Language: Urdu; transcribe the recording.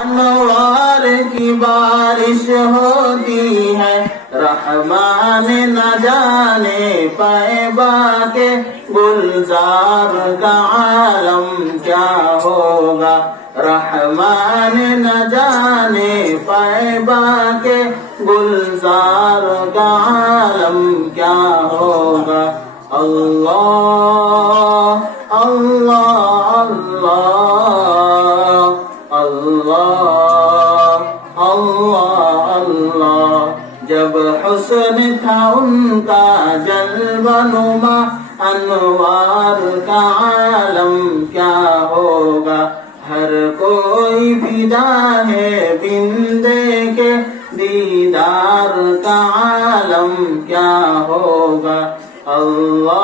انوار کی بارش ہوتی ہے، رحمان نہ جانے پیبا کے گلزار کا عالم کیا ہوگا، رحمان نہ جانے پیبا کے گلزار کا عالم کیا ہوگا۔ اللہ اللہ اللہ اللہ اللہ اللہ، جب حسن تھا ان کا جلوہ نما، انوار کا عالم کیا ہوگا۔ ہر کوئی فدا ہے بندے کے دیدار کا عالم کیا ہوگا۔ اللہ